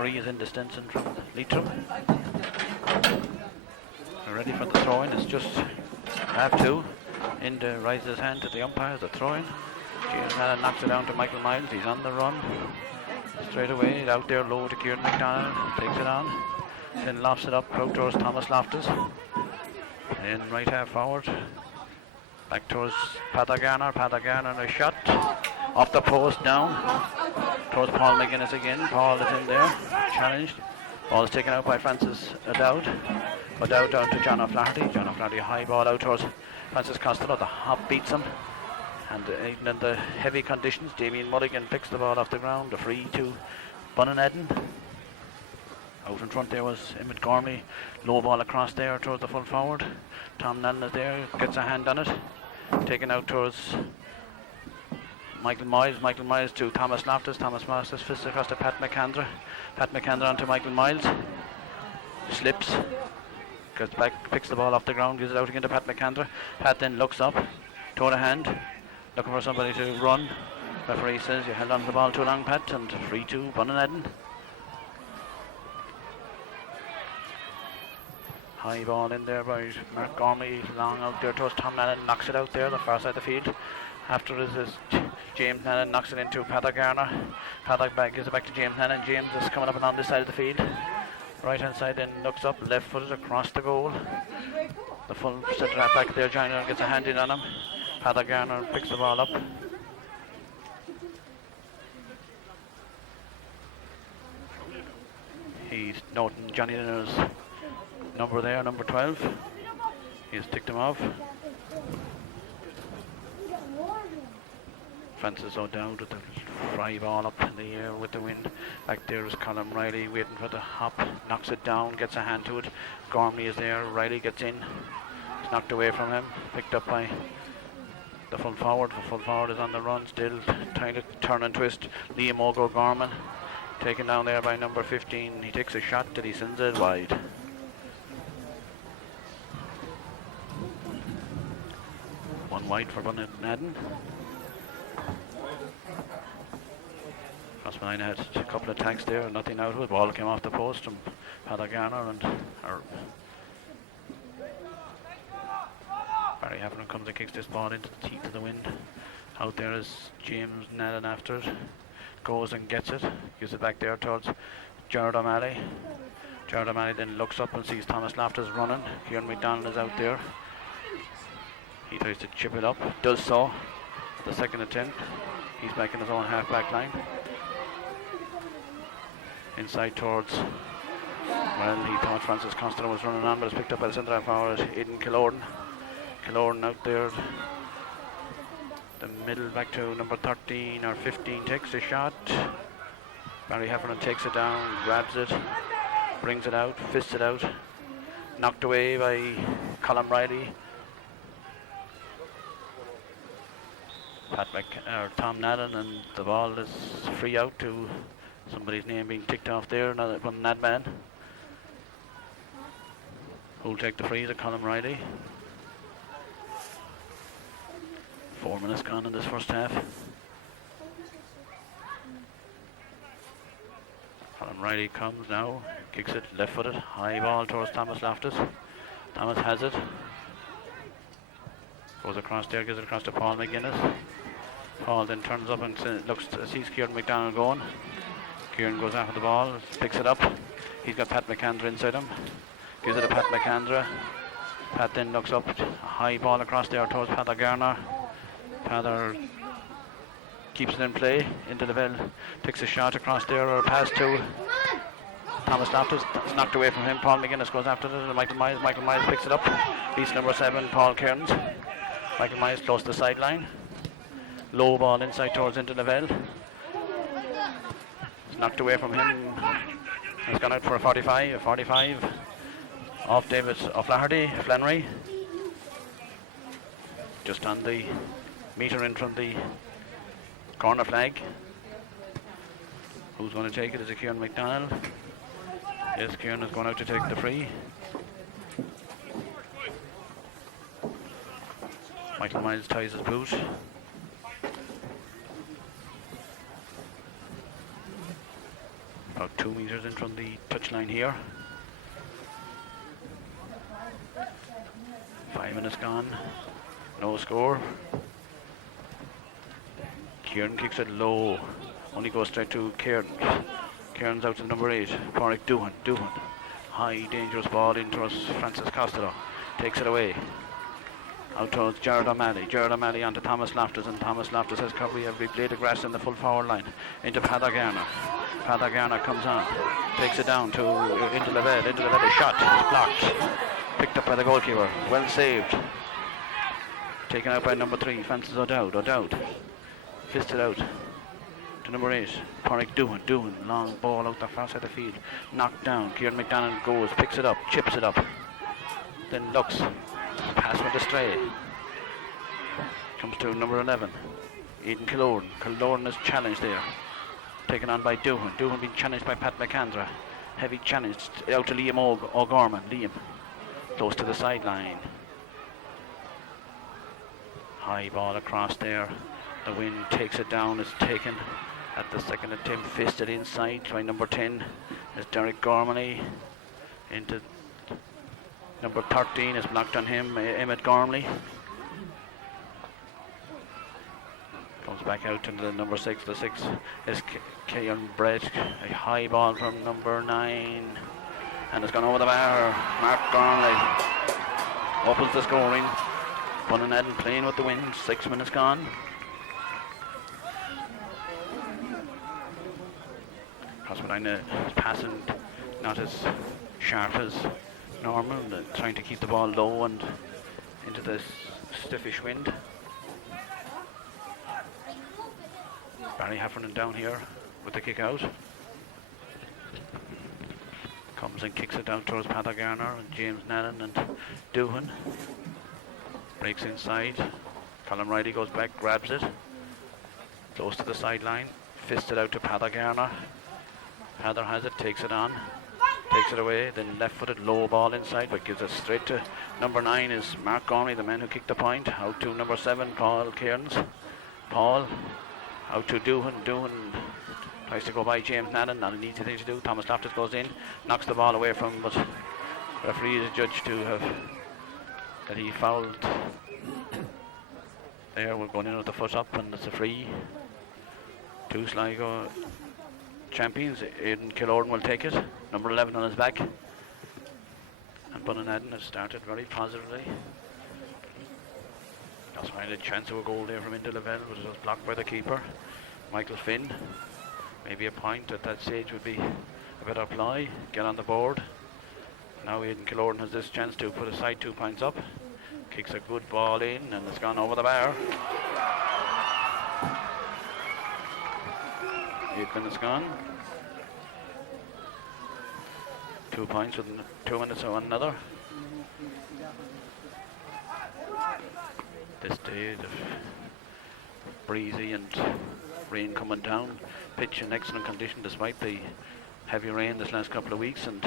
free is in distance and from Leitrim. They're ready for the throw-in. It's just half two. Inda raises his hand to the umpire. The throw-in. James Allen knocks it down to Michael Miles. He's on the run. Straight away, out there low to Kieran McDonald. Takes it on. Then lofts it up out towards Thomas Loftus. Then right half forward. Back towards Padda Garner. Padda Garner a shot. Off the post down. Towards Paul McGuinness again. Paul is in there. Challenged. Ball is taken out by Francis O'Dowd. O'Dowd down to John O'Flaherty. John O'Flaherty high ball out towards Francis Costello. The hop beats him. And even in the heavy conditions, Damien Mulligan picks the ball off the ground. A free to Bunninadden. Out in front there was Emmett Gormley. Low ball across there towards the full forward. Tom Nann is there, gets a hand on it. Taken out towards Michael Miles. Michael Miles to Thomas Loftus. Thomas Loftus fists across to Pat McAndra. Pat McAndra onto Michael Miles. Slips. Gets back, picks the ball off the ground, gives it out again to Pat McAndra. Pat then looks up, toward a hand, looking for somebody to run. Referee says you held on to the ball too long, Pat, and free to Bunninadden. High ball in there by Mark Gormley, long out there towards Tom Nannon, knocks it out there, the far side of the field. After it is James Nannon, knocks it into Padda Garner. Padda gives it back to James Nannon. James is coming up and on this side of the field. Right hand side then looks up, left footed across the goal. The full centre half back there, Joyner gets a hand in on him. Padda Garner picks the ball up. He's noting Johnny Linner's number there, number 12. He's ticked him off. Francis O'Dowd with the fly ball up in the air with the wind. Back there is Colin Riley waiting for the hop. Knocks it down, gets a hand to it. Gormley is there, Riley gets in. It's knocked away from him, picked up by the full forward. The full forward is on the run, still trying to turn and twist. Liam O'Gorman taken down there by number 15. He takes a shot that he sends it wide. One wide for Bunninadden. Crossmolina had a couple of attacks there, nothing out of it. Ball came off the post from Padda Garner and Barry Heffernan comes and kicks this ball into the teeth of the wind. Out there is James Nadden after it. Goes and gets it. Gives it back there towards Gerard O'Malley. Gerard O'Malley then looks up and sees Thomas Loftus running. Kieran McDonald is out there. He tries to chip it up. Does so. The second attempt. He's back in his own half-back line. Inside towards, well, he thought Francis Costello was running on, but it's picked up by the centre half forward, Aidan Killorn. Killorn out there, the middle back to number 13 or 15, takes a shot. Barry Heffernan takes it down, grabs it, brings it out, fists it out. Knocked away by Colin Riley. Tom Nadden, and the ball is free out to somebody's name being ticked off there, another one, Nadman. Who'll take the free to Colin Riley. 4 minutes gone in this first half. Colin Riley comes now, kicks it left footed, high ball towards Thomas Loftus. Thomas has it. Goes across there, gives it across to Paul McGuinness. Paul then turns up and sees Kieran McDonald going. Kieran goes after the ball, picks it up. He's got Pat McAndra inside him. Gives it to Pat McAndra. Pat then looks up, a high ball across there towards Padda Garner. Padda keeps it in play, into the bell, takes a shot across there, or a pass to Thomas Loftus. It's knocked away from him. Paul McGuinness goes after it. Michael Myers picks it up. Beats number 7, Paul Cairns. Michael Myers close to the sideline. Low ball inside towards into the bell. It's knocked away from him. It's gone out for a 45. Off David Flannery. Just on the meter in from the corner flag. Who's going to take it? Is it Kieran McDonald? Yes, Kieran is going out to take the free. Michael Miles ties his boot. About 2 metres in from the touchline here. 5 minutes gone. No score. Kieran kicks it low. Only goes straight to Kieran. Kieran's out to number 8. Pádraig Doohan. High, dangerous ball in towards Francis Costello. Takes it away. Out towards Jared O'Malley. Jared O'Malley onto Thomas Loftus, and Thomas Loftus has covered every blade of grass in the full forward line. Into Pádraig Garner. Pádraig Garner comes on. Takes it down to into Lavelle. Into Lavelle. Shot is blocked. Picked up by the goalkeeper. Well saved. Taken out by number 3, Francis O'Dowd. O'Dowd. Fisted out to number 8, Pádraig Doohan. Long ball out the far side of the field. Knocked down. Kieran McDonald goes, picks it up, chips it up. Then looks. Pass went astray. Comes to number 11, Aidan Killorn. Killorn is challenged there. Taken on by Doohan. Doohan being challenged by Pat McAndra. Heavy challenge out to Liam O'Gorman. Liam close to the sideline. High ball across there. The wind takes it down. It's taken at the second attempt. Fisted inside by number 10 is Derek Gormley. Into number 13 is blocked on him, Emmett Gormley. Comes back out into the number 6. The 6 is Keon Brett. A high ball from number 9. And it's gone over the bar. Mark Gormley opens the scoring. Bunninadden playing with the wind. 6 minutes gone. Crossmolina is passing not as sharp as normal, trying to keep the ball low and into this stiffish wind. Barry Heffernan down here with the kick out. Comes and kicks it down towards Pádraig Garner and James Nallen and Doohan. Breaks inside. Colin Riley goes back, grabs it. Close to the sideline. Fisted out to Pádraig Garner. Heather has it, takes it on, takes it away, then left-footed low ball inside, but gives it straight to number 9 is Mark Gormley, the man who kicked the point. Out to number 7, Paul Cairns. Paul, out to Doohan. Doohan tries to go by James Nallen, not an easy thing to do. Thomas Loftus goes in, knocks the ball away from him, but referee is judged to have that he fouled. There, we're going in with the foot up, and it's a free. 2 Sligo champions. Aidan Killorn will take it, number 11 on his back. And Bunninadden has started very positively. Just find a chance of a goal there from into Lavelle, but it was blocked by the keeper, Michael Finn. Maybe a point at that stage would be a better ply, get on the board. Now Aidan Killorn has this chance to put aside 2 points up. Kicks a good ball in, and it's gone over the bar. 8 minutes gone. 2 points within 2 minutes of one another. This day, the breezy and rain coming down. Pitch in excellent condition despite the heavy rain this last couple of weeks. And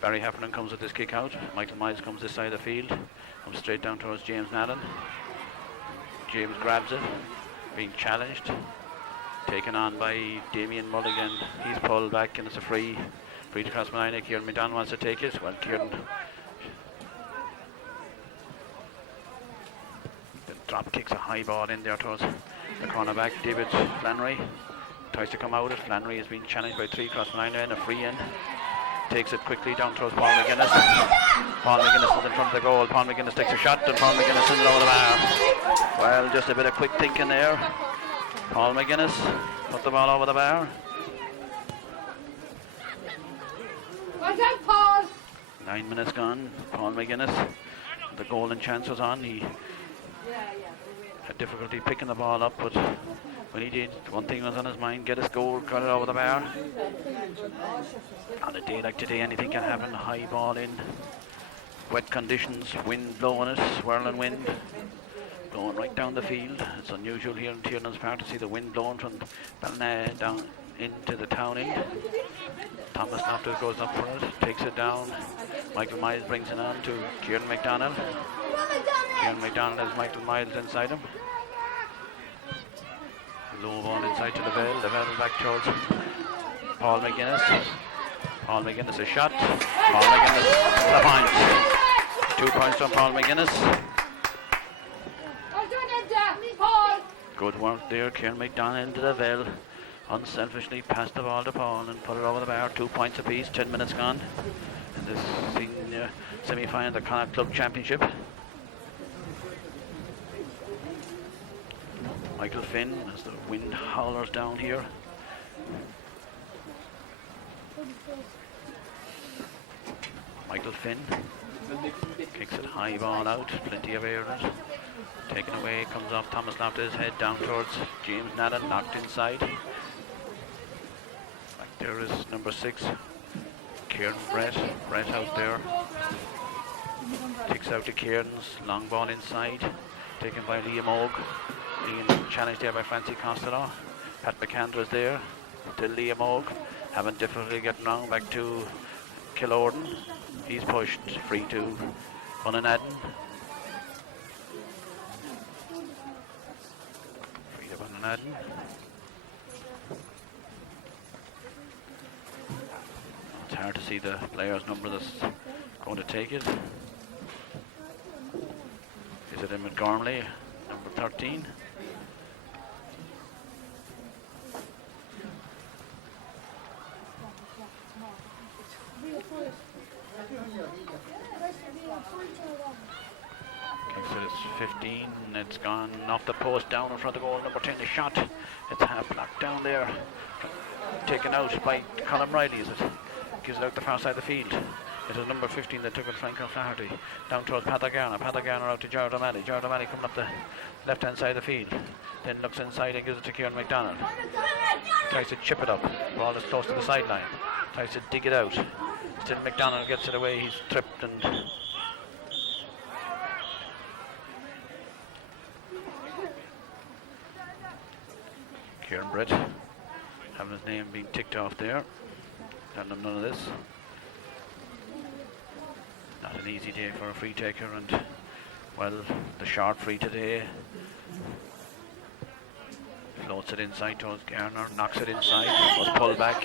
Barry Heffernan comes with this kick out. Michael Miles comes this side of the field. Comes straight down towards James Nallen. James grabs it, being challenged. Taken on by Damien Mulligan. He's pulled back and it's a free. Free to Crossmolina. Kieran McDonald wants to take it. Well, Kieran drop kicks a high ball in there towards the cornerback. David Flannery tries to come out. Flannery is being challenged by 3 Crossmolina and a free in. Takes it quickly down towards Paul McGuinness. Paul McGuinness is in front of the goal. Paul McGuinness takes a shot and Paul McGuinness sends it over the bar. Well, just a bit of quick thinking there. Paul McGuinness put the ball over the bar. What's that, Paul? 9 minutes gone. Paul McGuinness, the golden chance was on. He had difficulty picking the ball up, but when he did, one thing was on his mind: get his goal, cut it over the bar. On a day like today, anything can happen. High ball in, wet conditions, wind blowing it, swirling wind. Going right down the field. It's unusual here in Tiernan's Park to see the wind blowing from Balna down into the town end. Thomas Loftus goes up for it, takes it down. Michael Miles brings it on to Kieran McDonald. Kieran McDonald has Michael Miles inside him. Low ball inside to Lavelle. Lavelle back towards Paul McGuinness. Paul McGuinness a shot. Paul McGuinness the point. 2 points from Paul McGuinness. Good work there. Kieran McDonald to Lavelle. Unselfishly passed the ball to Paul and put it over the bar. 2 points apiece. 10 minutes gone in this senior semi-final of the Connacht Club Championship. Michael Finn as the wind howlers down here. Michael Finn kicks it high, ball out, plenty of air in it. Taken away, comes off Thomas Loftus' head down towards James Nadden, knocked inside. Back there is number 6, Kieran Brett out there. Kicks out to Kieran's, long ball inside, taken by Liam Og. Liam challenged there by Francie Costello. Pat McAndrews there, still Liam Og, having difficulty getting round, back to Killorden. He's pushed free to Bunninadden. Free to Bunninadden. It's hard to see the player's number that's going to take it. Is it Emmett Gormley, number 13? Kicks it, it's 15, it's gone off the post, down in front of the goal, number 10, the shot. It's half blocked down there, taken out by Colin Riley, is it? Gives it out the far side of the field. It was number 15 that took it, Frank O'Flaherty, down towards Pat Garner out to Gerard O'Malley. Gerard O'Malley coming up the left hand side of the field, then looks inside and gives it to Kieran McDonald. Tries to chip it up, ball is close to the sideline, tries to dig it out. Still McDonald gets it away, he's tripped and Kieran Brett having his name being ticked off there. Telling him none of this. Not an easy day for a free taker, and well, the short free today. Floats it inside towards Garner, knocks it inside, was pulled back,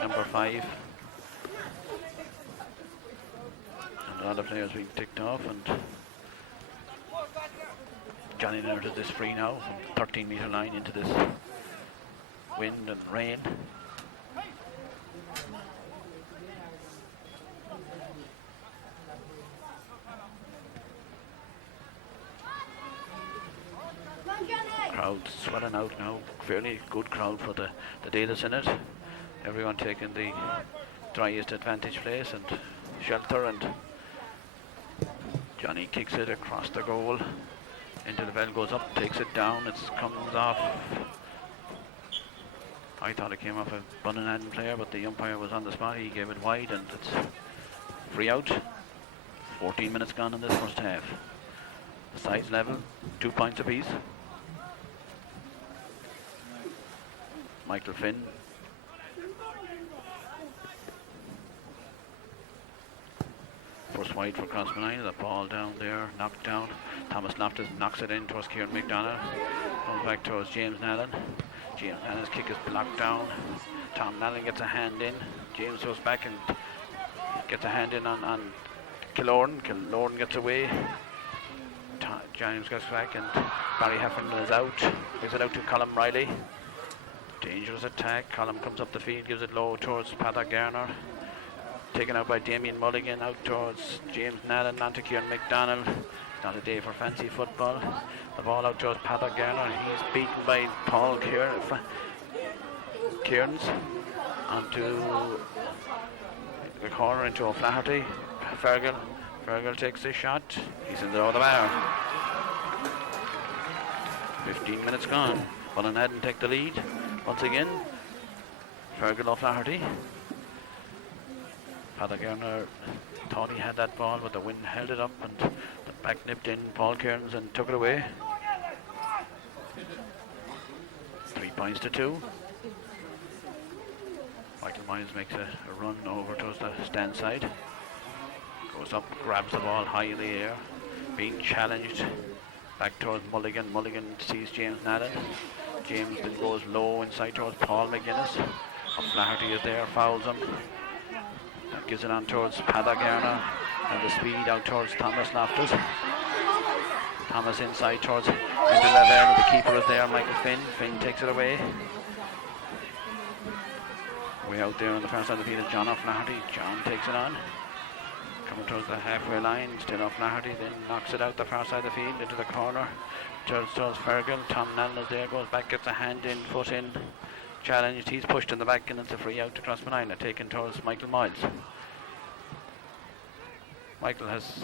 number 5. And a lot of players being ticked off, and Johnny Leonard is this free now from 13 metre line into this wind and rain. Crowd swelling out now, fairly good crowd for the day that's in it. Everyone taking the driest advantage place and shelter, and Johnny kicks it across the goal into the bell, goes up, takes it down, it comes off. I thought it came off a Bunninadden player, but the umpire was on the spot, he gave it wide, and it's free out. 14 minutes gone in this first half. The sides level, 2 points apiece. Michael Finn. First wide for Crossmolina, the ball down there, knocked down. Thomas Loftus knocks it in towards Kieran McDonald. Comes back towards James Nallen. James Nallen's kick is blocked down. Tom Nallen gets a hand in. James goes back and gets a hand in on Killorden. Killorden gets away. James goes back and Barry Heffernan is out. Gives it out to Colin Riley. Dangerous attack. Colin comes up the field, gives it low towards Pat Garner. Taken out by Damien Mulligan, out towards James Nallen, onto Kieran McDonald. Not a day for fancy football. The ball out towards Pat Garner. He's beaten by Paul Kearns. Onto the corner into O'Flaherty. Fergal takes a shot. He's in the other bar. 15 minutes gone. Bunninadden take the lead. Once again, Fergal O'Flaherty. Pat Garner thought he had that ball, but the wind held it up and the back nipped in Paul Kearns and took it away. 3 points to 2. Michael Miles makes a run over towards the stand side. Goes up, grabs the ball high in the air, being challenged back towards Mulligan. Mulligan sees James Nallen. James then goes low inside towards Paul McGuinness. O'Flaherty is there, fouls him. That gives it on towards Padda Garner, and the speed out towards Thomas Loftus. Thomas inside towards into Laverne. The keeper is there, Michael Finn. Finn takes it away. Way out there on the far side of the field is John O'Flaherty. John takes it on. Coming towards the halfway line, still O'Flaherty, then knocks it out the far side of the field into the corner. Towards Fergal. Tom Nallen is there, goes back, gets a hand in, foot in. Challenged, he's pushed in the back, and it's a free out to Crossmolina, taken towards Michael Miles. Michael has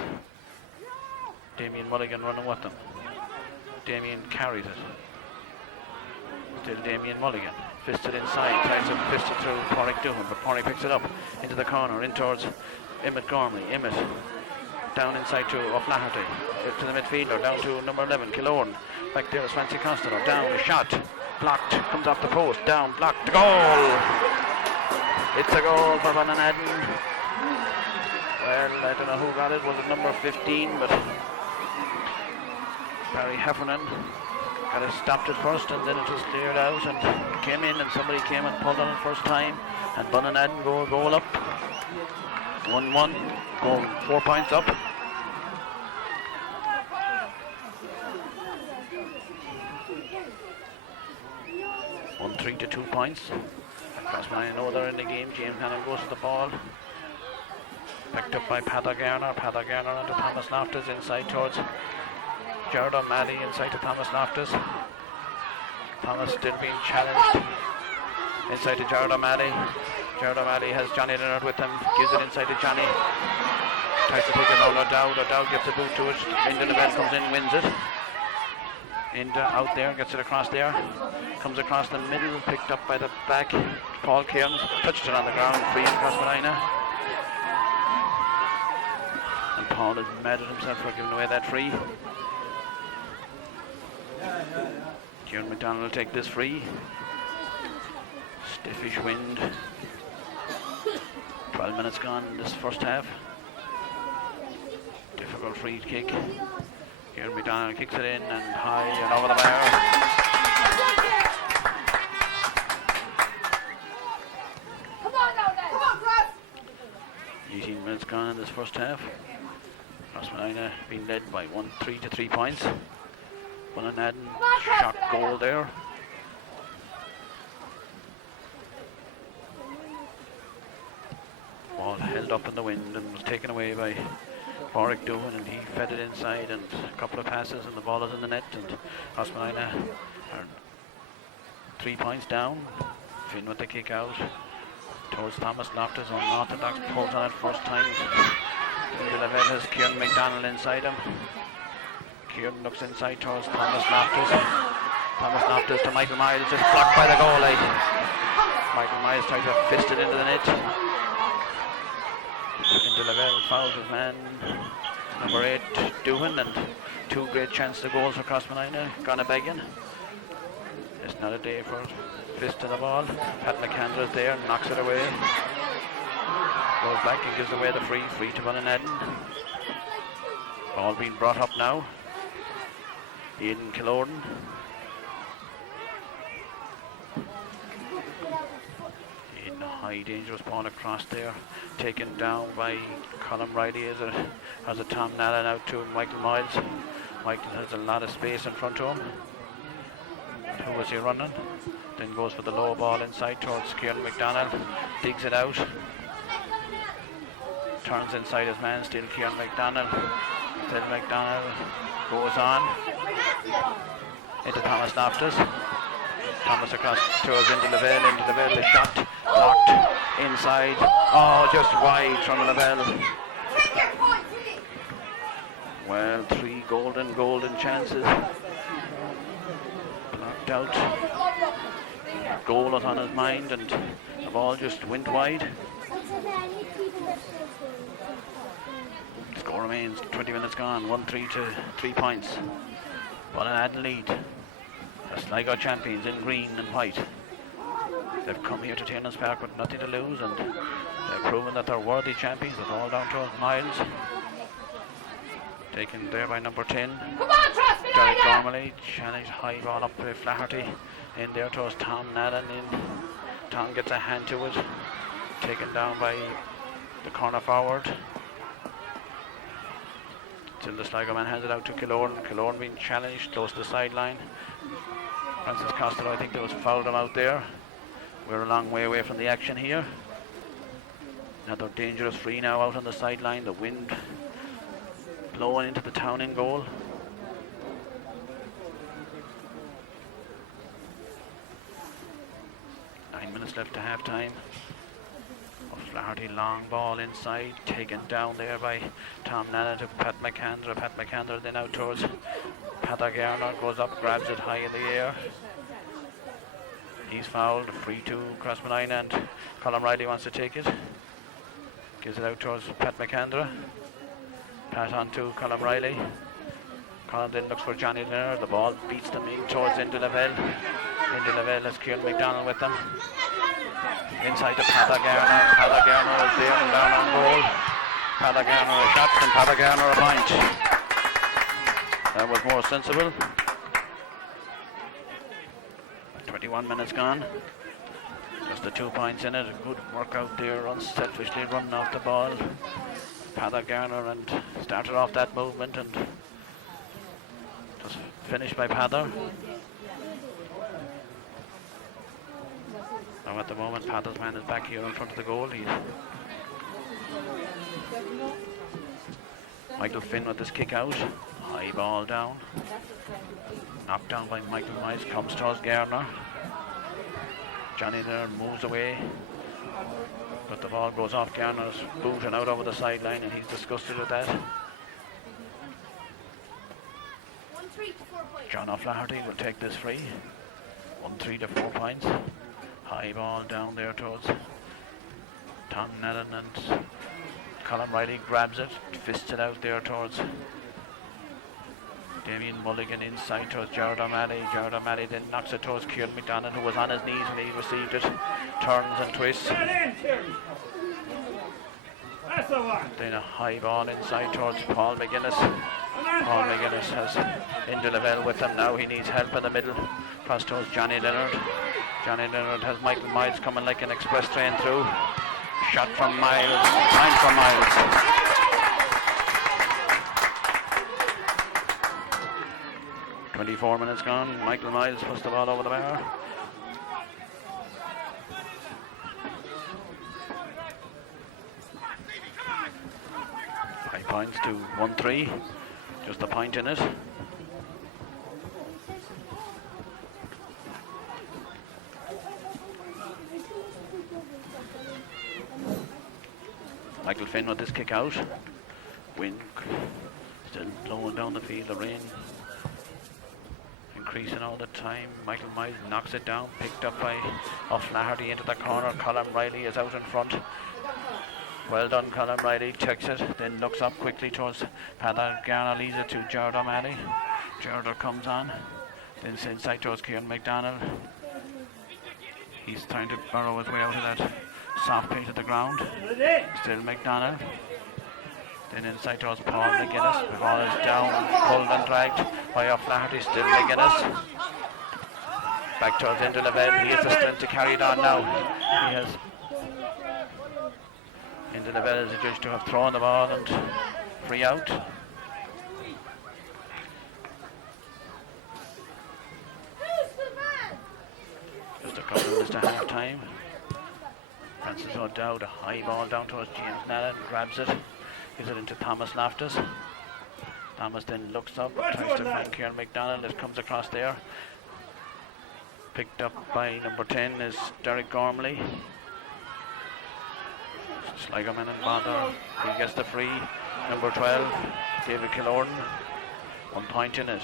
Damien Mulligan running with them. Damien carries it. Still Damien Mulligan. Fisted inside, tries to fist it through Porrick Doohan, but Porrick picks it up into the corner, in towards Emmett Gormley. Emmett down inside to O'Flaherty. To the midfielder, down to number 11, Killorn. Back there is Francie Costello. Down, a shot. Blocked, comes off the post. Down, blocked. Goal! It's a goal for Bunninadden. Well, I don't know who got it. Was it number 15? But Barry Heffernan got it stopped at first, and then it was cleared out and came in, and somebody came and pulled on it first time, and Bunninadden goal up 1-1, goal 4 points up. Won 3 to 2 points. Crossmolina know they're in the game. James Hannon goes to the ball. Picked up by Padda Garner. Padda Garner onto Thomas Loftus inside towards Jared O'Malley inside to Thomas Loftus. Thomas still being challenged. Inside to Jared O'Malley. Jared O'Malley has Johnny Leonard with him. Gives it inside to Johnny. Tries to take it on O'Dowd. O'Dowd gets a boot to it. Lyndon Bell comes in, wins it. Out there, gets it across there. Comes across the middle, picked up by the back. Paul Cairns touched it on the ground, free in Crossmolina. And Paul is mad at himself for giving away that free. Kieran McDonald will take this free. Stiffish wind. 12 minutes gone in this first half. Difficult free kick. Kieran McDonald kicks it in and high and over the bar. Come on now, then. Come on, Cross. 18 minutes gone in this first half. Crossmolina being led by 3 to 3 points. Bunninadden shot goal there. Ball held up in the wind and was taken away by Porrick Doohan, and he fed it inside, and a couple of passes and the ball is in the net, and Crossmolina are 3 points down. Finn with the kick out towards Thomas Loftus, unorthodox, pulls on it first time. Villavelle has Kieran McDonald inside him. Kieran looks inside towards Thomas Loftus. Thomas Loftus to Michael Miles, just blocked by the goalie. Michael Miles tries to fist it into the net. Villavelle fouls his man, number 8, Doohan, and 2 great chances of goals for Crossmolina. Gonnabegan. It's not a day for fist to the ball. Pat McCandler is there, knocks it away. Goes back and gives away the free to Bunninadden. Ball being brought up now. Aidan Killorn. In high dangerous ball across there. Taken down by Colin Riley as a Tom Nallen out to Michael Miles. Michael has a lot of space in front of him. Who was he running? Then goes for the low ball inside towards Kieran McDonald. Digs it out. Turns inside his man, still Kieran McDonald. Still McDonald goes on into Thomas Loftus. Thomas across towards into Lavelle. The shot blocked inside. Oh, just wide from Lavelle. Well, 3 golden chances. Blocked out. Goal was on his mind, and the ball just went wide. Score remains 20 minutes gone. 1-3 to 3 points. Bunninadden lead. The Sligo champions in green and white. They've come here to Tiernan Park with nothing to lose, and they've proven that they're worthy champions. It's all down to Miles. Taken there by number 10. Come on, Crossmolina! Derek Gormley. Challenge high ball up to Flaherty. In there towards Tom Nadden. In. Tom gets a hand to it. Taken down by the corner forward. Still the Sligo man hands it out to Killorn. Killorn being challenged close to the sideline. Francis Costello, I think there was fouled him out there. We're a long way away from the action here. Another dangerous free now out on the sideline. The wind blowing into the town in goal. Left to half time. Flaherty long ball inside, taken down there by Tom Nana to Pat McAndrew. Pat McAndrew then out towards Peadar Garner, goes up, grabs it high in the air. He's fouled, free to Crossmolina, and Colin Riley wants to take it. Gives it out towards Pat McAndrew. Pass on to Colin Riley. Colin then looks for Johnny Leonard. The ball beats them in towards Indy Lavelle. Indy Lavelle has Kieran McDonald with them. Inside to Peadar Garner. Peadar Garner is there and down on goal. Peadar Garner a shot and Peadar Garner a point. That was more sensible. 21 minutes gone. Just the 2 points in it. Good work out there, unselfishly running off the ball. Peadar Garner and started off that movement and just finished by Peadar. Now at the moment, Peadar's man is back here in front of the goal. Michael Finn with this kick out. High ball down. Knocked down by Michael Miles. Comes towards Garner. Johnny there moves away. But the ball goes off Garner's boot and out over the sideline, and he's disgusted with that. John O'Flaherty will take this free. 1-3 to 4 points. High ball down there towards Tom Nadden, and Colin Riley grabs it, fists it out there towards Damien Mulligan inside towards Gerard O'Malley. Gerard O'Malley then knocks it towards Kieran McDonald, who was on his knees when he received it. Turns and twists. Then a high ball inside towards Paul McGuinness. Paul McGuinness has Indy Lavelle with him now. He needs help in the middle. Cross towards Johnny Leonard. Johnny Leonard has Michael Miles coming like an express train through. Shot from Miles. Point for Miles. .24 minutes gone. Michael Miles puts the ball over the bar. Points to 1-3, just a point in it. Michael Finn with this kick out. Wind still blowing down the field, the rain increasing all the time. Michael Miles knocks it down, picked up by O'Flaherty into the corner. Colin Riley is out in front. Well done, Colin Riley, checks it, then looks up quickly towards Peadar Garner, leads it to Gerard O'Malley. Gerard comes on, then inside towards Kieran McDonald. He's trying to burrow his way out of that soft pitch of the ground. Still McDonald. Then inside towards Paul McGuinness. The ball is down, pulled and dragged by O'Flaherty. Still McGuinness. Back towards Indy Lavelle. He has the strength to carry it on now. He has Indy Lavelle is adjudged to have thrown the ball and free out. Just a couple of minutes to half time. Francis O'Dowd, a high ball down towards James Nallen, grabs it, gives it into Thomas Loftus. Thomas then looks up, tries to find Kieran McDonald. It comes across there. Picked up by number 10 is Derek Gormley. Sligo man and bother. He gets the free. Number 12, David Killorn. 1 point in it.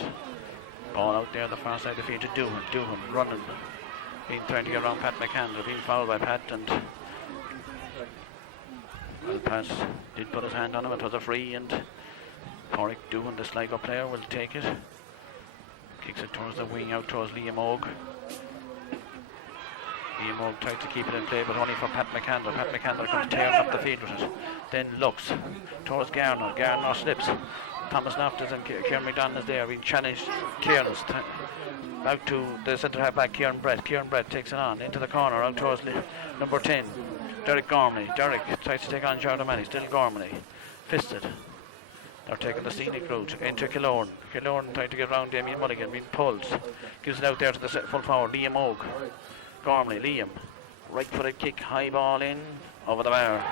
Ball out there on the far side of the field to Doohan running. Being trying to get around Pat McAndrew. Being fouled by Pat, and well, Pat did put his hand on him. It was a free, and Pádraig Doohan, the Sligo player, will take it. Kicks it towards the wing out towards Liam Ogue. Liam Ogue tried to keep it in play, but only for Pat McAndrew. Pat McAndrew comes tearing up the field with it. Then looks towards Garner. Garner slips. Thomas Loftus and Kieran McDonald is there. We challenged Kieran's out to the centre half back, Kieran Brett. Kieran Brett takes it on into the corner out towards number 10, Derek Gormley. Derek tries to take on Jordan O'Malley. Still Gormley, fisted. They're taking the scenic route into Killorn. Killorn trying to get around Damien Mulligan, being pulled. Gives it out there to the full forward, Liam Og. Gormley, Liam. Right footed kick, high ball in, over the bar.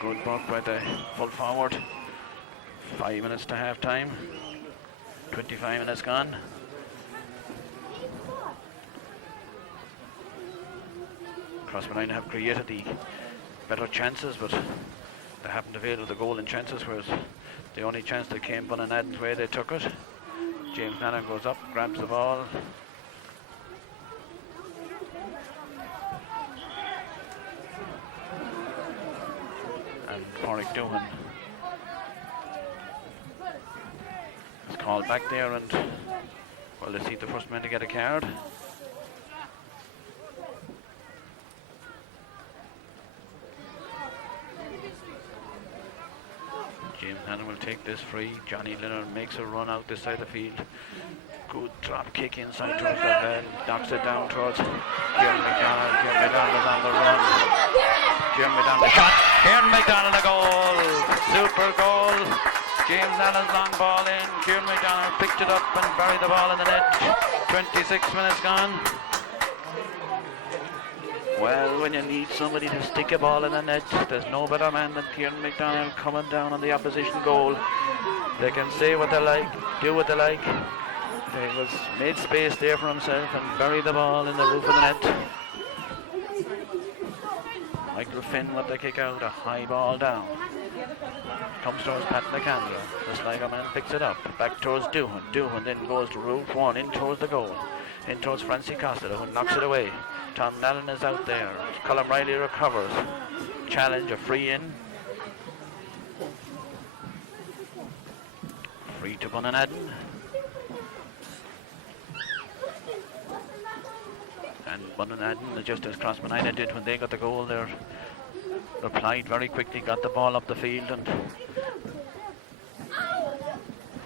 Good work by the full forward. 5 minutes to half time. 25 minutes gone. Crossmolina have created the better chances, but they haven't availed of the goal in chances, whereas the only chance that came Bunninadden's way, they took it. James Nallen goes up, grabs the ball. And Porrick Doohan is called back there, and well, they see the first man to get a card. James Nallen will take this free. Johnny Leonard makes a run out this side of the field. Good drop kick inside towards the bell. Knocks it down towards Kieran McDonald. Kieran McDonald is on the run. Kieran McDonald shot. Kieran McDonald a goal. Super goal. James Nallen's long ball in. Kieran McDonald picked it up and buried the ball in the net. 26 minutes gone. Well, when you need somebody to stick a ball in the net, there's no better man than Kieran McDonald coming down on the opposition goal. They can say what they like, do what they like. He was made space there for himself and buried the ball in the roof of the net. Michael Finn with the kick out, a high ball down. Comes towards Pat McAndrew. The Sligo man picks it up. Back towards Doohan. Doohan then goes to route one, in towards the goal. In towards Francie Costello, who knocks it away. Tom Nallen is out there. Colin Riley recovers. Challenge, a free in. Free to Bunninadden. And Bunninadden, just as Crossmolina did when they got the goal, they replied very quickly, got the ball up the field, and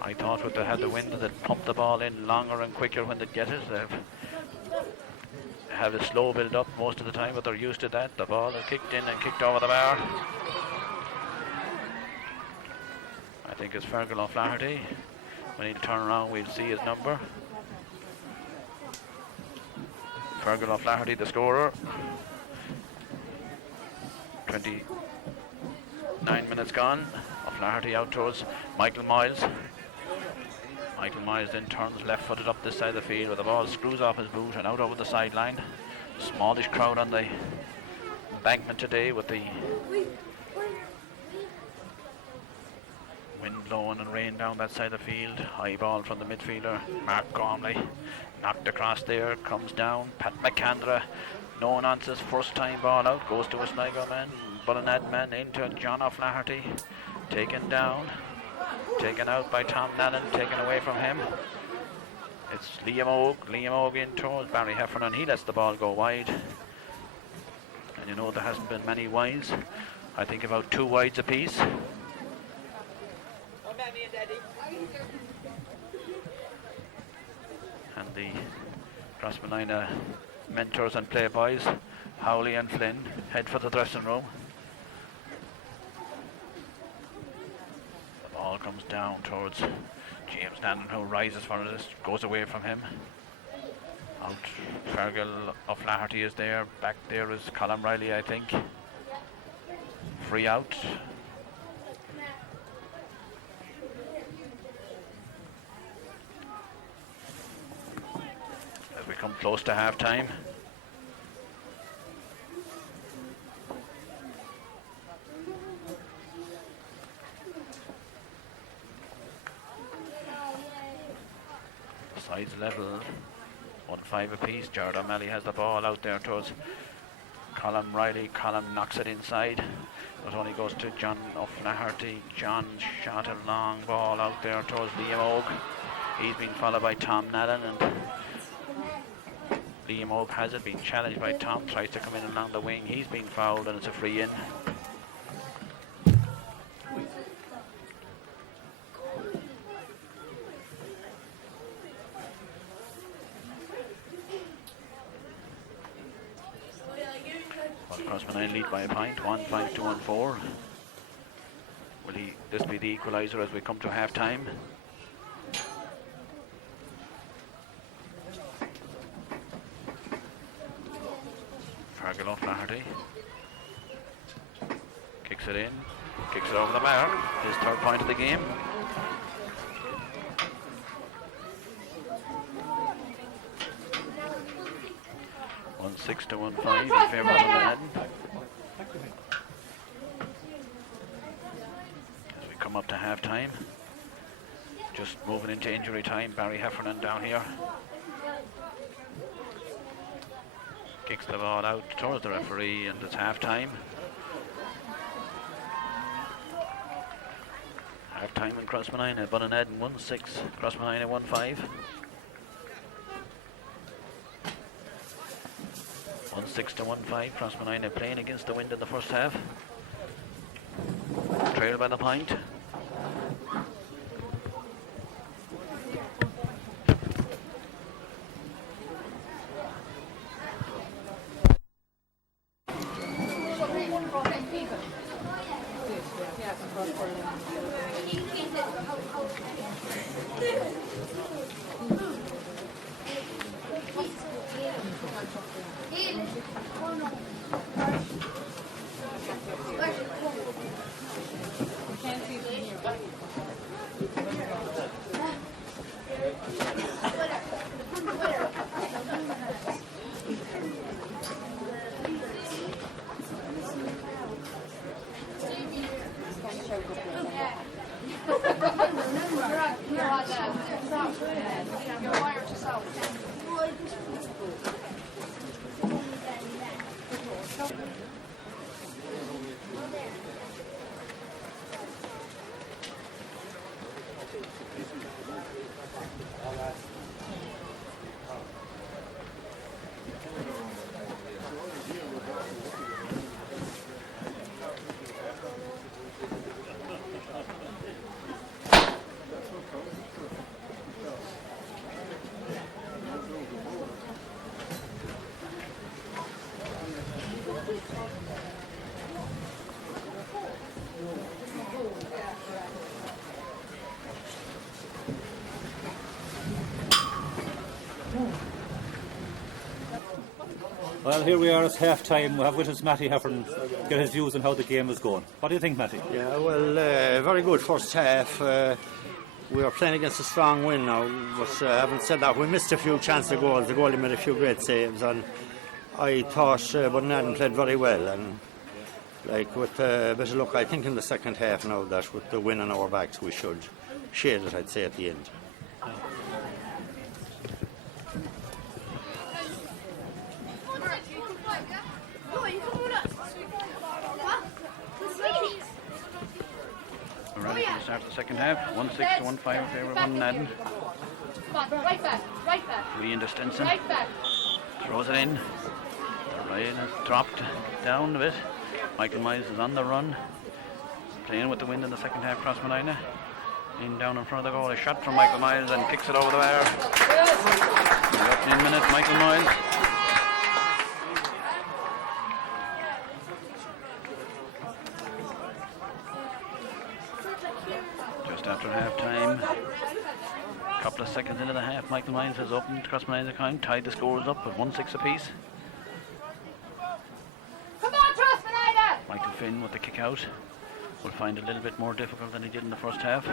I thought with they had the wind they'd pump the ball in longer and quicker when they get it. They have a slow build up most of the time, but they're used to that. The ball is kicked in and kicked over the bar. I think it's Fergal O'Flaherty. When he'll turn around, we'll see his number. Fergal O'Flaherty, the scorer. 29 minutes gone. O'Flaherty out towards Michael Miles. Michael Miles then turns left-footed up this side of the field, where the ball screws off his boot and out over the sideline. Smallish crowd on the embankment today with the wind blowing and rain down that side of the field. High ball from the midfielder, Mark Gormley. Knocked across there, comes down. Pat McAndrew, no nonsense, first time ball out, goes to a Sligo man. Bunninadden man into John O'Flaherty. Taken down. Taken out by Tom Nallen, taken away from him. It's Liam Og. Liam Og in towards Barry Heffernan. He lets the ball go wide. And you know there hasn't been many wides. I think about 2 wides apiece. And the Crossmolina mentors and playboys, Howley and Flynn, head for the dressing room. Ball comes down towards James Nallen, who rises for it, goes away from him. Out, Fergal O'Flaherty is there. Back there is Colin Riley, I think. Free out. As we come close to half time. Sides level, 1-5 apiece. Jared O'Malley has the ball out there towards Colin Riley. Colin knocks it inside, but only goes to John O'Flaherty. John shot a long ball out there towards Liam Og. He's been followed by Tom Nallen, and Liam Og has it, been challenged by Tom, tries to come in along the wing. He's been fouled, and it's a free in. Crossmolina lead by a point, 1-5 to 1-4. Will this be the equaliser as we come to half time? Fergal O'Flaherty kicks it in, kicks it over the bar, his third point of the game. One 6 to 1-5 in favour of Bunninadden. As we come up to half time, just moving into injury time. Barry Heffernan down here kicks the ball out towards the referee, and it's half time. Half time in Crossmolina. Bunninadden 1-6, Crossmolina 1-5. 1-6 to 1-5. Crossmolina playing against the wind in the first half. Trailed by the point. Well, here we are at half time. We have with us Matty Heffernan, get his views on how the game is going. What do you think, Matty? Yeah, well, very good first half. We are playing against a strong win now, but having said that, we missed a few chances of goals. The goalie made a few great saves, and I thought Bunninadden played very well. And like with a bit of luck, I think in the second half now that with the win on our backs, we should shade it, I'd say, at the end. Start of the second half, 1-6 to 1-5 in favour of Bunninadden. Right back, right back. Lee into Stinson. Right back. Throws it in. The Ryan has dropped down a bit. Michael Miles is on the run. Playing with the wind in the second half, Crossmolina. In down in front of the goal. A shot from Michael Miles and kicks it over the bar. The opening minute, Michael Miles. After half time, a couple of seconds into the half, Michael Miles has opened Crossmolina's account, tied the scores up at 1-6 apiece. Come on, Crossmolina! Michael Finn with the kick out will find it a little bit more difficult than he did in the first half.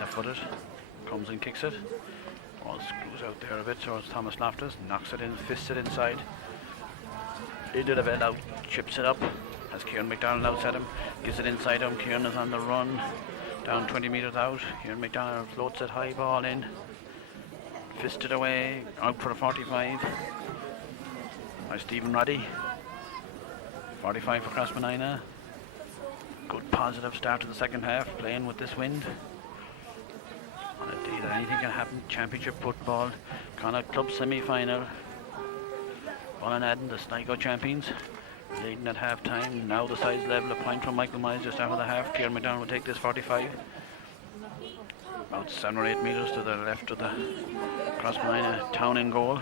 Left footed, comes and kicks it. Ball screws out there a bit towards Thomas Loftus, knocks it in, fists it inside. Into the bell out, chips it up. As Kieran McDonald outside him, gives it inside him. Kieran is on the run, down 20 metres out. Kieran McDonald floats it high, ball in, fisted away, out for a 45 by Stephen Roddy. 45 for Crossmolina. Good positive start to the second half, playing with this wind. On a day that anything can happen, championship football, Connacht Club semi-final. Bunninadden, the Sligo champions. Leading at half time. Now the size level, a point from Michael Miles just after the half. Kieran McDonald will take this 45. About 7 or 8 metres to the left of the Crossmolina town in goal.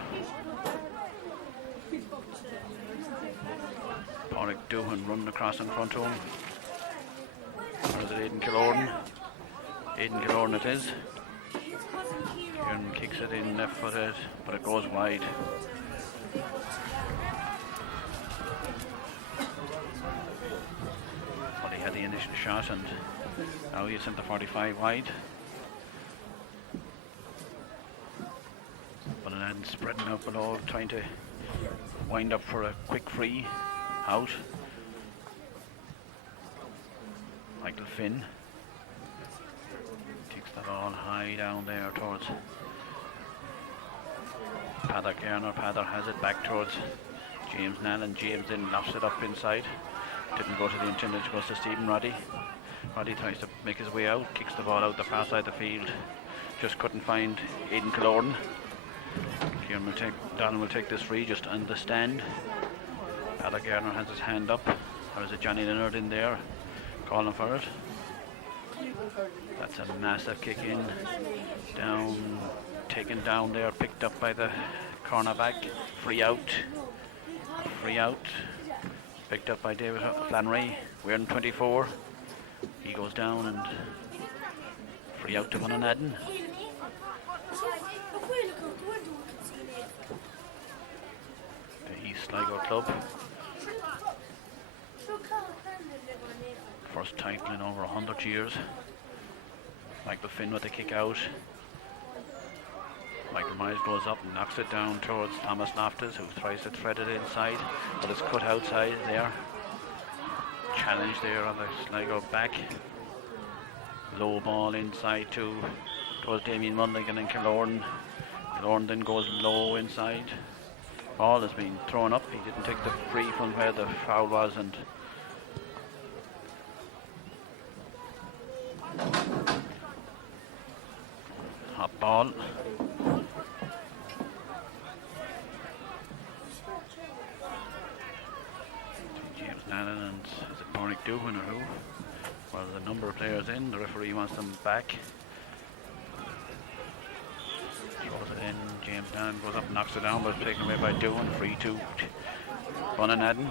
Boric Doohan running across in front of him. Or is it Aidan Kilordan? Aidan Kilordan it is. Kieran kicks it in left footed, but it goes wide. But he had the initial shot and now he sent the 45 wide. Bunninadden spreading out below, trying to wind up for a quick free out. Michael Finn takes the ball high down there towards Padder Garner. Padder has it back towards James Nallen. James then lofts it up inside. Didn't go to the intended, goes to Stephen Roddy. Roddy tries to make his way out, kicks the ball out the far side of the field. Just couldn't find Aidan Kilordan. Donald will take this free just on the stand. Padder Garner has his hand up. There is a Johnny Leonard in there calling for it. That's a massive kick in. Down, taken down there, picked up by the cornerback. Free out. Free out. Picked up by David Flannery. We're in 24. He goes down and free out to Bunninadden. The East Sligo club. First title in over 100 years. Michael Finn with the kick out. Michael Myers goes up and knocks it down towards Thomas Loftus, who tries to thread it inside, but it's cut outside there. Challenge there on the Sligo back. Low ball inside towards Damien Mulligan and Kilordan. Kilordan then goes low inside. Ball has been thrown up. He didn't take the free from where the foul was, and hot ball. James Nallen and is it Boric Doohan or who? Well, there's a number of players in. The referee wants them back. Throws it in. James Nallen goes up and knocks it down, but it's taken away by Doohan. Free to Bunninadden.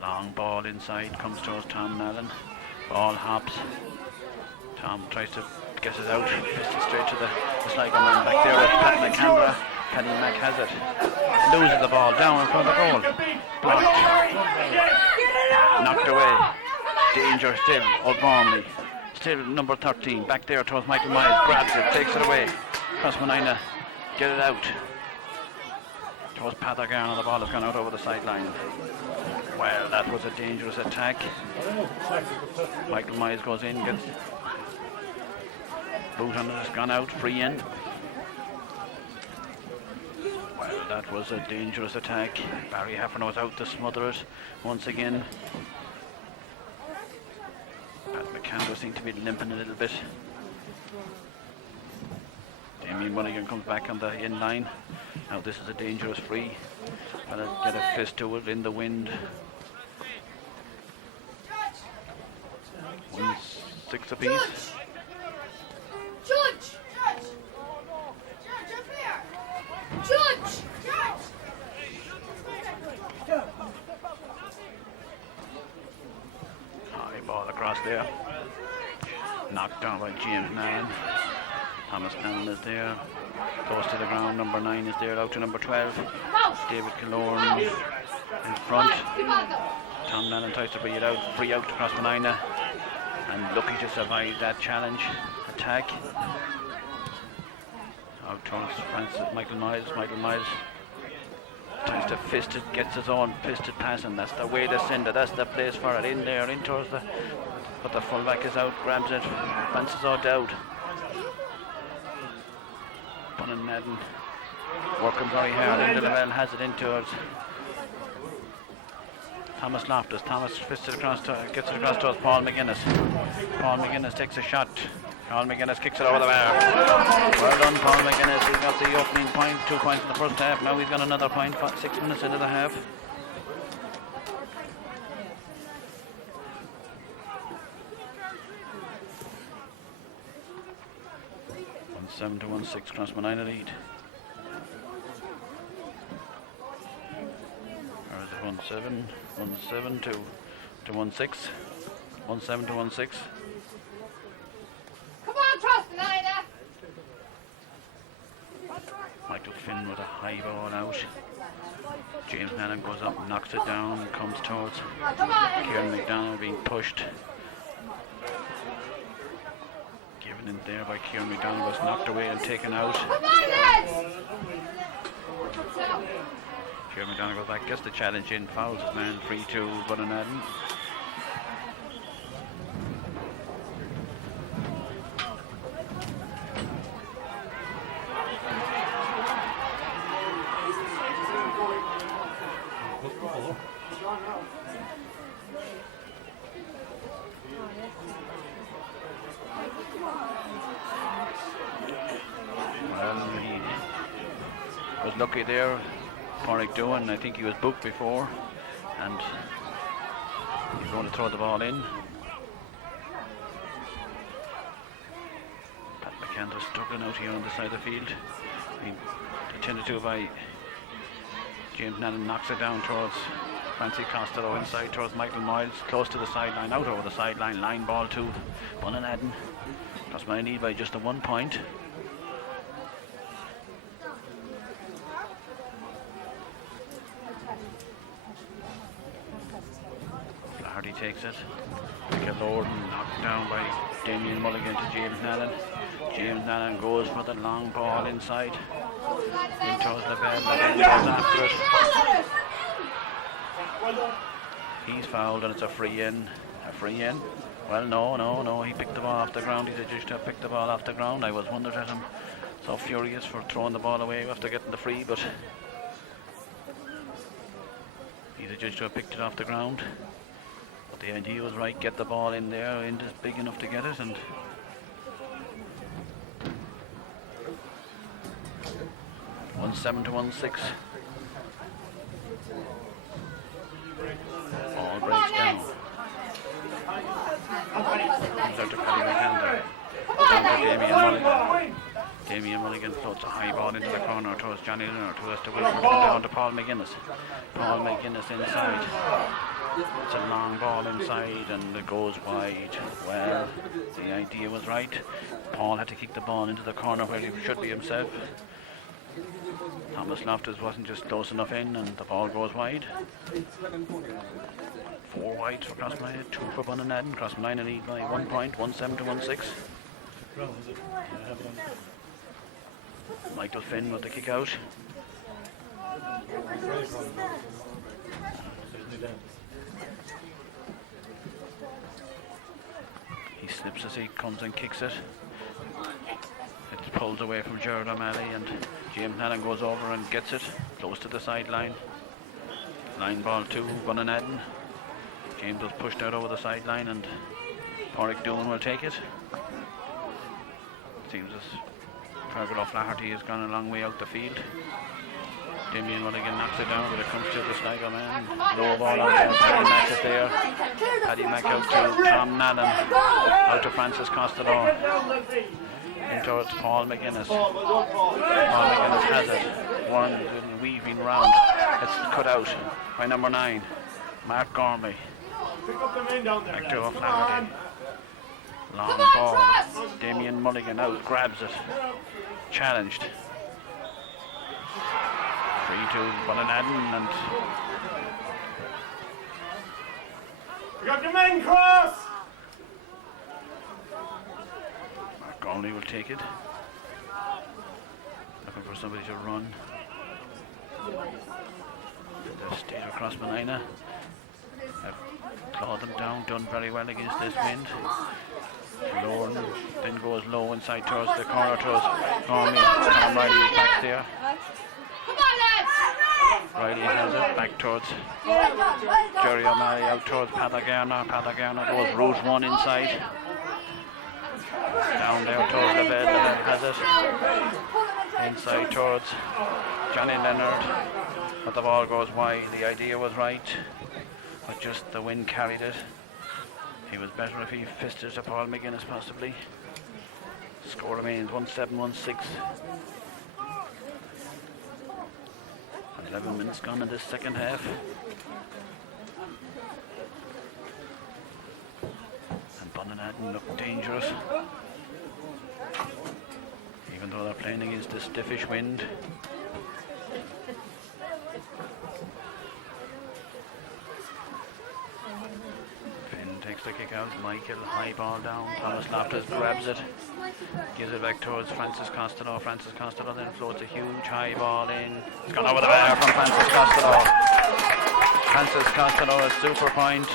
Long ball inside, comes towards Tom Nallen. Ball hops. Tom tries to get it out, fists it straight to the Sligo man back there with Pat McCambra. Paddy Mack has it. Loses the ball down in front of the goal. Blocked. Knocked away. Danger still, O'Gormley. Still number 13, back there towards Michael Myers. Grabs it, takes it away. Crossmolina, get it out. Towards Padder Garner, the ball has gone out over the sideline. Well, that was a dangerous attack. Michael Myers goes in, gets boot on it, has gone out, free in. Well, that was a dangerous attack. Barry Heffernan was out to smother it once again. Pat McCandle seemed to be limping a little bit. Damien Mulligan comes back on the in line. Now this is a dangerous free. Gotta get a fist to it in the wind. 1-6 apiece. Judge! Judge! High ball across there. Knocked down by James Nallen. Thomas Nallen is there. Close to the ground. Number 9 is there. Out to number 12. David Kilordan in front. Tom Nallen tries to bring it out. Free out to Crossmolina. And lucky to survive that challenge attack. Out towards Francis Michael Myers. Michael Myers tries to fist it, gets his own fisted pass, and that's the way to send it. That's the place for it. In there, in towards the. But the fullback is out, grabs it. Francis O'Dowd. Bunninadden working very hard. Indilabel has it in towards Thomas Loftus. Thomas fists it across gets it across towards Paul McGuinness. Paul McGuinness takes a shot. Paul McGuinness kicks it over the bar. Well done, Paul McGuinness. He got the opening point, 2 points in the first half. Now he's got another point, 6 minutes into the half. Seven to 1-6, Crossmolina lead. There's 1-7 to 1-6. 1-7 to 1-6. Come on, Crossmolina. Michael Finn with a high ball out. James Nannon goes up, knocks it down, comes towards Come on. Kieran McDonald being pushed. Given in there by Kieran McDonald, was knocked away and taken out. Come on, lads. Kieran McDonald goes back, gets the challenge in, fouls his man, 3-2, Bunninadden. Well, he was lucky there. Porrick Doan, I think he was booked before, and he's going to throw the ball in. Pat McCandless struggling out here on the side of the field. Attended to by James Nannon, knocks it down towards Francie Costello inside towards Michael Miles, close to the sideline, out over the sideline, line ball to Bunninadden. Crossmolina lead by just a 1 point. Flaherty takes it. Michael Lorden knocked down by Damien Mulligan to James Nannon. James Nannon goes for the long ball inside. In towards the bed, and goes after it. He's fouled and it's a free in. A free in. Well, no, he picked the ball off the ground. He's adjudged to have picked the ball off the ground. I was wondering at him, so furious for throwing the ball away after getting the free, but he's adjudged to have picked it off the ground. But the idea was right, get the ball in there, and is big enough to get it, and 1-7 to 1-6. Ball breaks down. Comes out to Paddy McCandless. Down to Damien Mulligan. Damien Mulligan floats a high ball into the corner towards Johnny Leonard, who has to wait for it down to Paul McGuinness. Paul McGuinness inside. It's a long ball inside and it goes wide. Well, the idea was right. Paul had to kick the ball into the corner where he should be himself. Thomas Loftus wasn't just close enough in and the ball goes wide. 4 wides for Crossmolina, 2 for Bunninadden. Crossmolina lead by 1 point, 1-7 to 1-6. Michael Finn with the kick out. He slips as he comes and kicks it. It's pulled away from Gerard O'Malley and James Nannon goes over and gets it close to the sideline. Line ball to Bunninadden. James was pushed out over the sideline and Porrick Doan will take it. Seems as Fergal O'Flaherty has gone a long way out the field. Damien Mulligan knocks it down, but it comes to the Sligo man. Low ball out there. Paddy Mack is there. Paddy Mack out to Tom Nannon. Out to Francis Costello. In towards Paul McGuinness. Paul McGuinness has it. One weaving round. It's cut out by number 9, Mark Gormley. Back to O'Flaherty. Long ball. Damien Mulligan out, grabs it. Challenged. 3-2 Bunninadden and We got the men cross! Mark Gormley will take it. Looking for somebody to run. The state of Crossmolina have clawed them down, done very well against this wind. Lorne then goes low inside towards the corner towards Gormley. Tom Riley is back there. Come on, lads. Riley has it back towards Jerry O'Malley, out towards Patagarna. Patagarna goes route 1 inside. Down there towards the bed, has it. Inside towards Johnny Leonard. But the ball goes wide. The idea was right, but just the wind carried it. He was better if he fisted to Paul McGuinness possibly. Score remains 1-7, 1-6. And 11 minutes gone in this second half. And Bunninadden look dangerous. Even though they're playing against the stiffish wind. Takes the kick out, Michael, high ball down, Thomas Loftus grabs it, gives it back towards Francis Costello. Francis Costello then floats a huge high ball in. It's gone over the bar from Francis Costello. Francis Costello, a super point.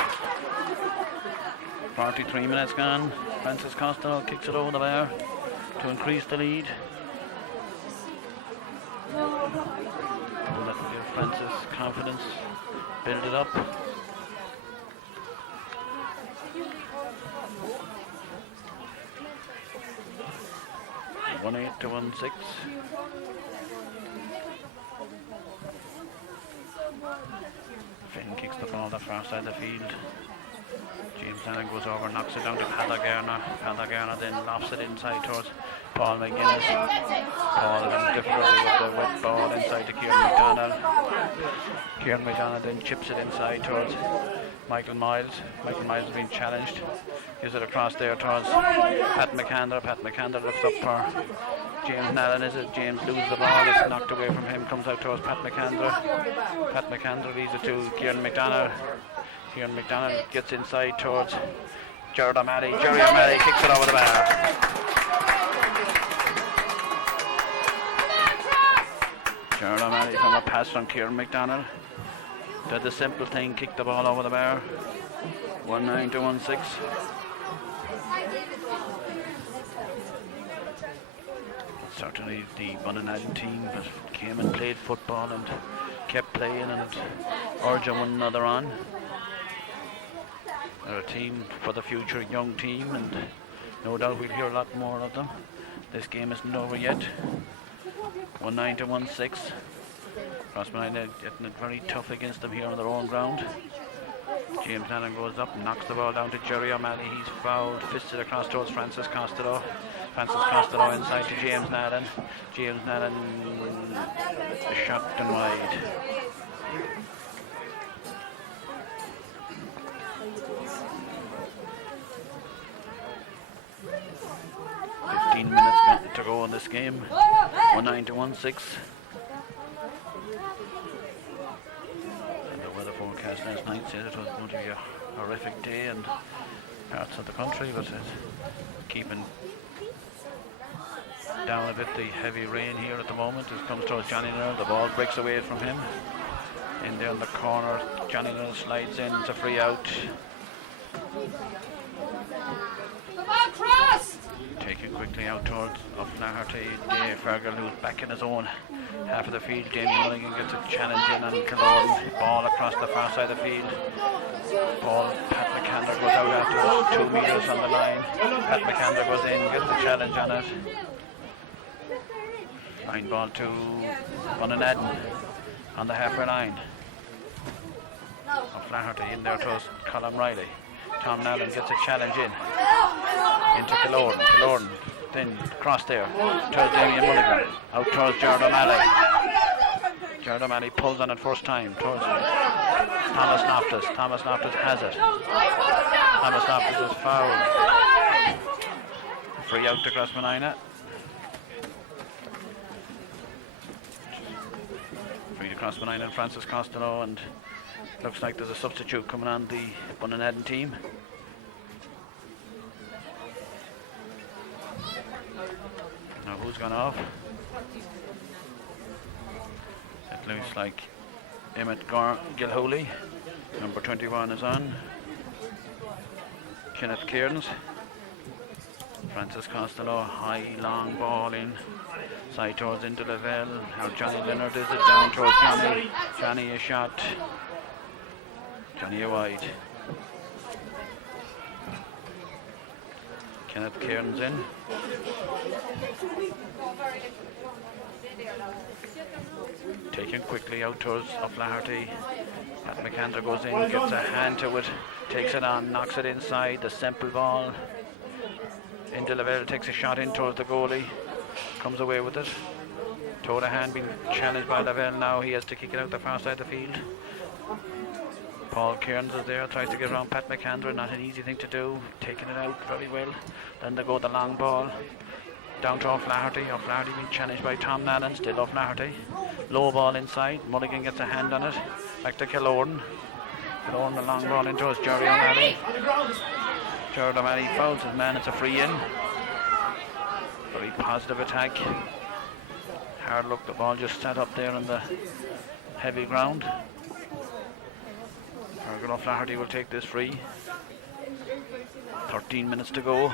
43 minutes gone. Francis Costello kicks it over the bar to increase the lead. That'll give Francis confidence, build it up. 1-8 to 1-6. Finn kicks the ball the far side of the field. James Allen goes over, knocks it down to Padda Garner. Padda Garner then lofts it inside towards Paul McGuinness. Paul having difficulty with the wet ball inside to Kieran McDonald. Kieran McDonald then chips it inside towards Michael Miles. Michael Miles has been challenged. Gives it across there towards Pat McAnder. Pat McAnder looks up for James Nallen. Is it? James loses the ball. It's knocked away from him. Comes out towards Pat McAnder. Pat McAnder leads it to Kieran McDonald. Kieran McDonald gets inside towards Gerard O'Malley. Jerry O'Malley kicks it over the bar. Gerard O'Malley from a pass from Kieran McDonald. Did the simple thing, kicked the ball over the bar. 1-9 to 1-6. Certainly the Bunninadden team came and played football and kept playing and urging one another on. They're a team for the future, young team, and no doubt we'll hear a lot more of them. This game isn't over yet. 1-9 to 1-6. Crossmolina getting it very tough against them here on their own ground. James Allen goes up, knocks the ball down to Jerry O'Malley. He's fouled, fisted across towards Francis Costello. Francis Costello inside to James Nallen. James Nallen shot and wide. Minutes to go in this game. 1-9 to 1-6. And the weather forecast last night said it was going to be a horrific day in parts of the country, but it's keeping down a bit the heavy rain here at the moment. It comes towards Johnny Linnell. The ball breaks away from him. In there in the corner, Johnny Linnell slides in. It's a free out. Come on, cross! Taken quickly out towards O'Flaherty. Dave Fergal, who's back in his own half of the field. Damien Mulligan gets a challenge in on Cologne. Ball across the far side of the field. Ball, Pat McAnder goes out after 2 meters on the line. Pat McAnder goes in, gets the challenge on it. Line ball to Bunninadden on the halfway line. O'Flaherty in there towards Colin Riley. Tom Nallen gets a challenge in. Into Killorn. Killorn then cross there towards Damien Mulligan. Out towards Gerard O'Malley. Gerard O'Malley pulls on it first time towards Thomas Loftus. Thomas Loftus has it. Thomas Loftus is fouled. Free out to Crossmolina. Free to Crossmolina and Francis Costello, and looks like there's a substitute coming on the Bunninadden team. Now who's gone off? It looks like Emmett Gilhooley, number 21 is on. Kenneth Cairns. Francis Costello, high long ball in. Side towards into Lavelle. Now Johnny Leonard is it down towards Johnny. Johnny a shot. Johnny a wide. Kenneth Cairns in. Taken quickly out towards O'Flaherty. Pat McAnder goes in, gets a hand to it, takes it on, knocks it inside. The simple ball. Into Lavelle, takes a shot in towards the goalie. Comes away with it. Toe the hand being challenged by Lavelle now. He has to kick it out the far side of the field. Paul Cairns is there, tries to get around Pat McAndrew. Not an easy thing to do. Taking it out very well. Then they go the long ball. Down to O'Flaherty. O'Flaherty being challenged by Tom Nallen. Still O'Flaherty. Low ball inside. Mulligan gets a hand on it. Back to Killorn. Killorn, the long ball into us. Jerry O'Malley. Jared O'Malley fouls his man. It's a free in. Very positive attack. Hard look. The ball just sat up there on the heavy ground. Fergal O'Flaherty will take this free. 13 minutes to go.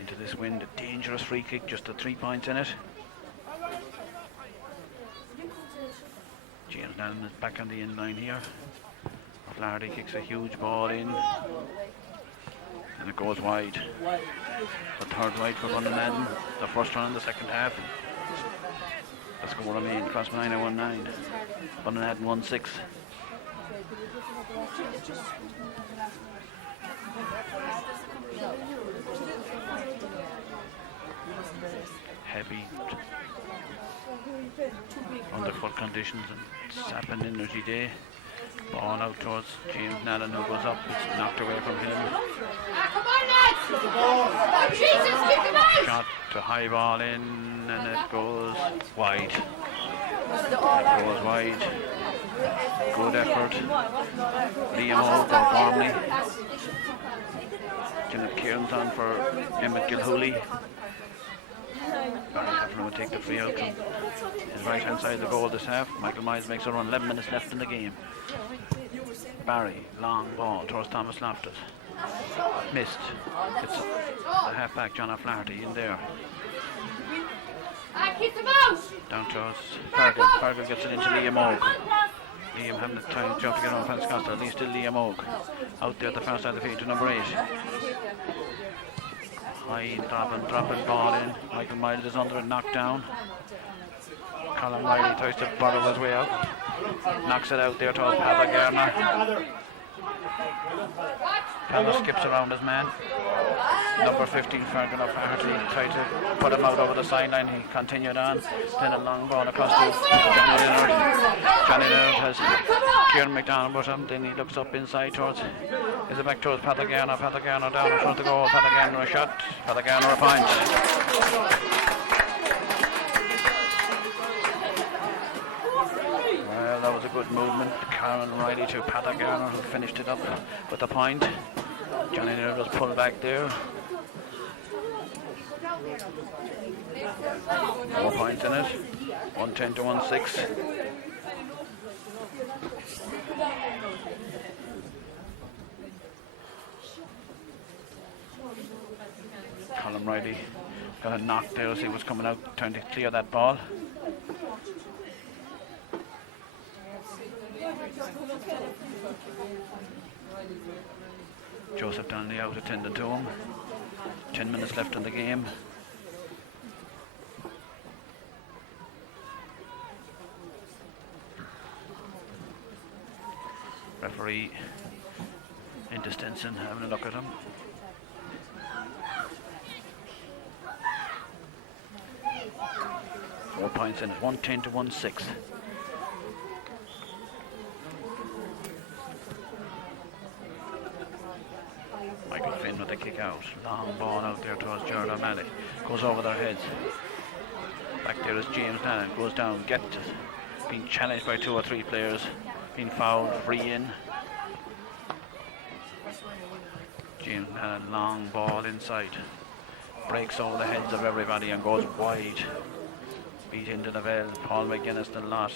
Into this wind, a dangerous free kick, just the 3 points in it. James Nallen is back on the in line here. O'Flaherty kicks a huge ball in. And it goes wide. The third wide for Bunninadden. The first one in the second half. The score remained Crossmolina 1-9. Bunninadden 1-6. Heavy underfoot conditions and sapping energy day. Ball out towards James Nallen, who goes up. It's knocked away from him. Come on, lads! Oh, Jesus, kick him out! Shot to high ball in, and it goes wide. It goes wide. Good effort. Liam Oak or Gormley. Kenneth Cairns on for Emmett Gilhooly. Barry Heffernan will take the free out from his right hand side of the goal this half. Michael Miles makes a run, 11 minutes left in the game. Barry, long ball towards Thomas Loftus. Missed. It's the half back, John O'Flaherty, in there. Kick him out! Down towards Fergal. Fergal gets it into Liam Oak. Liam having the time to jump to get on Francis Costa. At least still Liam Oak. Out there at the far side of the field to number 8. High dropping ball in. Michael Miles is under it, knocked down. Colin Riley tries to borrow his way out. Knocks it out there towards Paddy Garner. Paddy skips around his man. Number 15, Fergal O'Flaherty, tried to put him out over the sideline. He continued on. Then a long ball across to Johnny Leonard. Johnny Leonard has Kieran McDonald with him. Then he looks up inside towards. Is it back towards Paddy Garner? Paddy Garner down in front of the goal. Paddy Garner a shot. Paddy Garner a point. Well, that was a good movement. Karen Riley to Paddy Garner, who finished it up with a point. Johnny Leonard was pulled back there. 4 points in it. 110 to 1-6. Colin Riley got a knock there as he was coming out, trying to clear that ball. Joseph Donnelly out attending to him. 10 minutes left in the game. Referee into Stinson having a look at him. Four points in it, 110 to 1-6. Michael Finn with a kick out. Long ball out there towards Jared O'Malley. Goes over their heads. Back there is James Nallen. Goes down, gets it. Being challenged by 2 or 3 players. Being fouled, free in. James Nallen, long ball inside. Breaks over the heads of everybody and goes wide. Beat into the bell. Paul McGuinness the lot.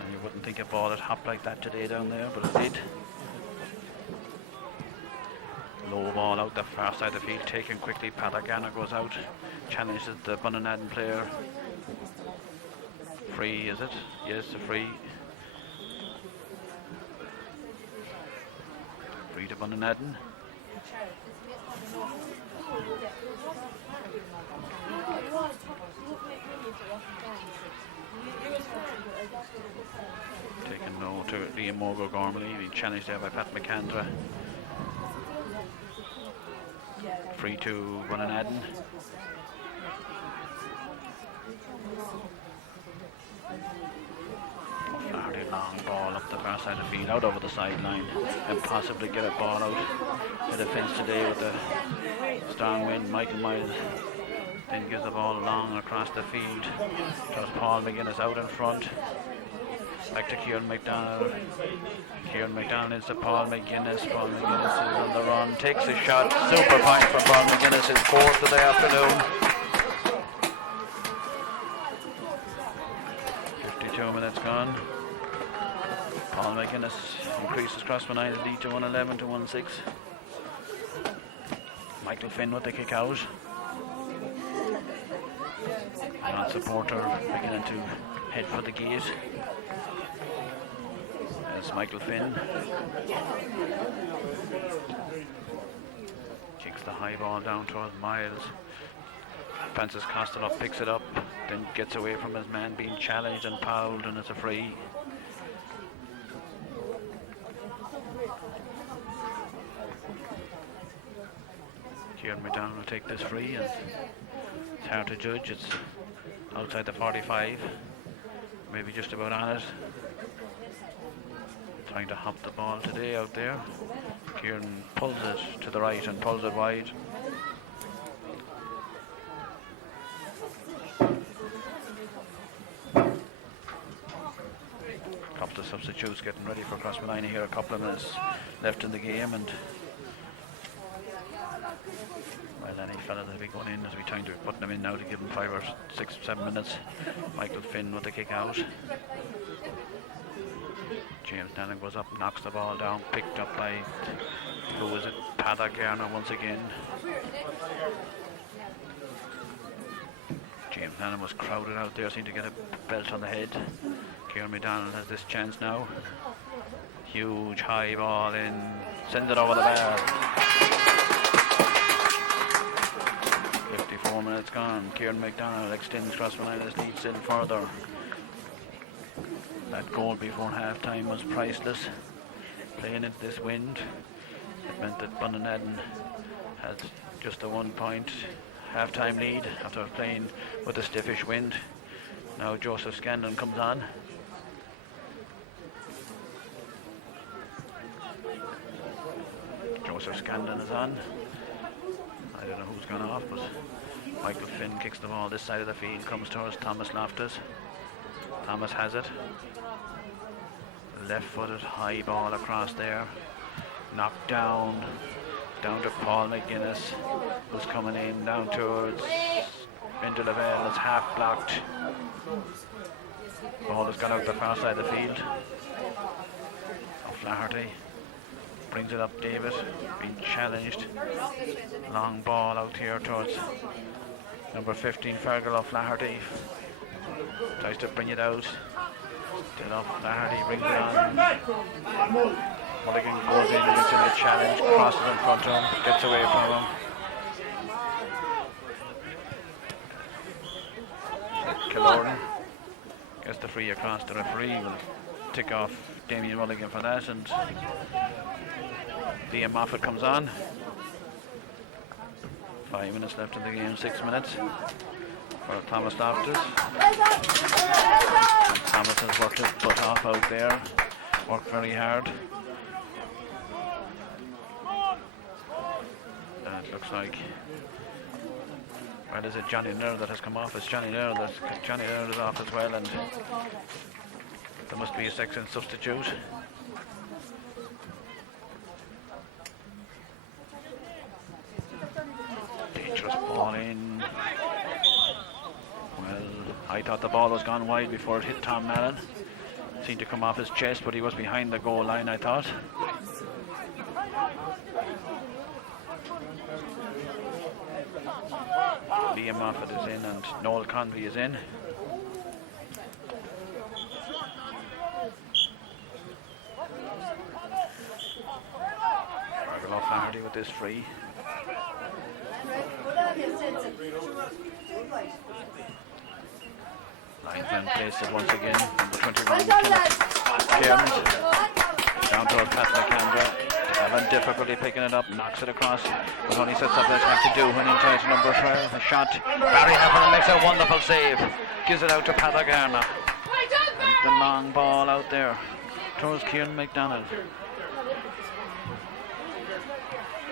And you wouldn't think a ball had hopped like that today down there, but it did. Low ball out the far side of the field, taken quickly. Paddy Garner goes out, challenges the Bunninadden player. Free, is it? Yes, a free. Free to Bunninadden. Taken low to Liam Morgan Gormley, being challenged there by Pat McAndra. 3-2 Bunninadden. Very long ball up the far side of the field, out over the sideline, and possibly get a ball out. The defence today with the strong wind. Michael Miles then gives the ball long across the field. Does Paul McGuinness out in front. Back to Kieran McDonald. Kieran McDonald into Paul McGuinness. Paul McGuinness is on the run, takes a shot. Super point for Paul McGuinness, his fourth of the afternoon. 52 minutes gone. Paul McGuinness increases Crossmolina's lead to 111 to 1-6. Michael Finn with the kick out. Non-supporter beginning to head for the gate. As Michael Finn kicks the high ball down towards Miles. Francis Costello picks it up, then gets away from his man being challenged and fouled, and it's a free. Kieran McDonald will take this free, and it's hard to judge. It's outside the 45, maybe just about on it. Trying to hop the ball today out there. Kieran pulls it to the right and pulls it wide. Couple of substitutes getting ready for Crossmolina here. A couple of minutes left in the game, and well, any fella that'll be going in as we trying to put them in now to give them 5 or 6, 7 minutes. Michael Finn with the kick out. James Nannon goes up, knocks the ball down, picked up by, who was it, Paddock Garner once again. James Nannon was crowded out there, seemed to get a belt on the head. Kieran McDonald has this chance now. Huge high ball in, sends it over the bar. 54 minutes gone. Kieran McDonald extends Crossmolina's lead still further. That goal before half-time was priceless. Playing into this wind, it meant that Bunninadden had just a 1 point half-time lead after playing with a stiffish wind. Now Joseph Scandon comes on. Joseph Scandon is on. I don't know who's gone off, but Michael Finn kicks the ball this side of the field, comes towards Thomas Loftus. Thomas has it. Left-footed high ball across there. Knocked down to Paul McGuinness, who's coming in down towards into Lavelle. It's half blocked. Ball has gone out the far side of the field. O'Flaherty brings it up. David being challenged. Long ball out here towards number 15, Fergal O'Flaherty. Tries to bring it out. Still O'Flaherty brings it on. Mulligan goes in, gets in a challenge, crosses in front of him, gets away from him. Killorn gets the free across. The referee will tick off Damien Mulligan for that, and Liam Moffat comes on. 5 minutes left in the game, 6 minutes for Thomas Loftus. Thomas has worked his butt off out there, worked very hard. And it looks like, well, is it Johnny Nair that has come off? It's Johnny Nair is off as well, and there must be a second substitute. Dangerous ball in. Well, I thought the ball was gone wide before it hit Tom Mallon. Seemed to come off his chest, but he was behind the goal line, I thought. Liam Moffat is in and Noel Convey is in. Fergal O'Flaherty penalty with this free. Linesman placed it once again from the 21. Cairns down towards Pat McAndrew. Having difficulty picking it up, knocks it across, but only sets up an attack to do when inside to number 12. A shot. Barry Heffernan makes a wonderful save. Gives it out to Pat McAndrew. The long ball out there towards Kieran McDonald.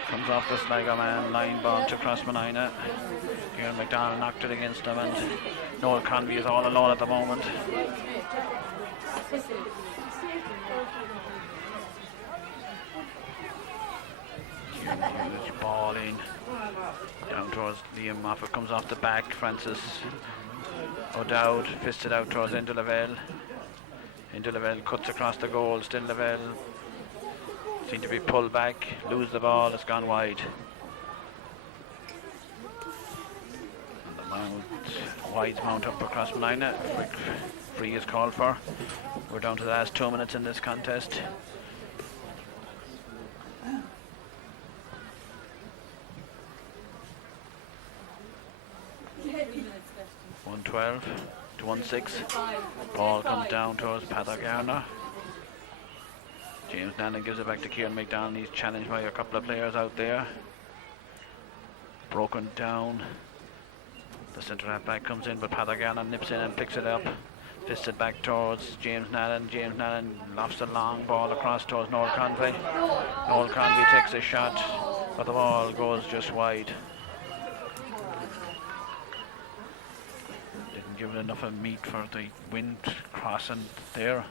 Comes off the Sligo man, line ball to Crossmolina. Kieran McDonald knocked it against him, and Noel Convey is all alone at the moment. Ball in down towards Liam Moffat, comes off the back. Francis O'Dowd fisted out towards Indelavelle. Indelavelle cuts across the goal. Still Lavelle seem to be pulled back, lose the ball, it's gone wide. And the wides mount up across Crossmolina. A quick free is called for. We're down to the last 2 minutes in this contest. .12 to 1-6. Ball comes down towards Pathagarna. James Nannon gives it back to Kieran McDonald. He's challenged by a couple of players out there. Broken down. The centre half back comes in, but Pathagarna nips in and picks it up. Fisted back towards James Nannon. James Nannon lofts a long ball across towards Noel Convey. Noel Convey takes a shot, but the ball goes just wide. Didn't give it enough of meat for the wind crossing there.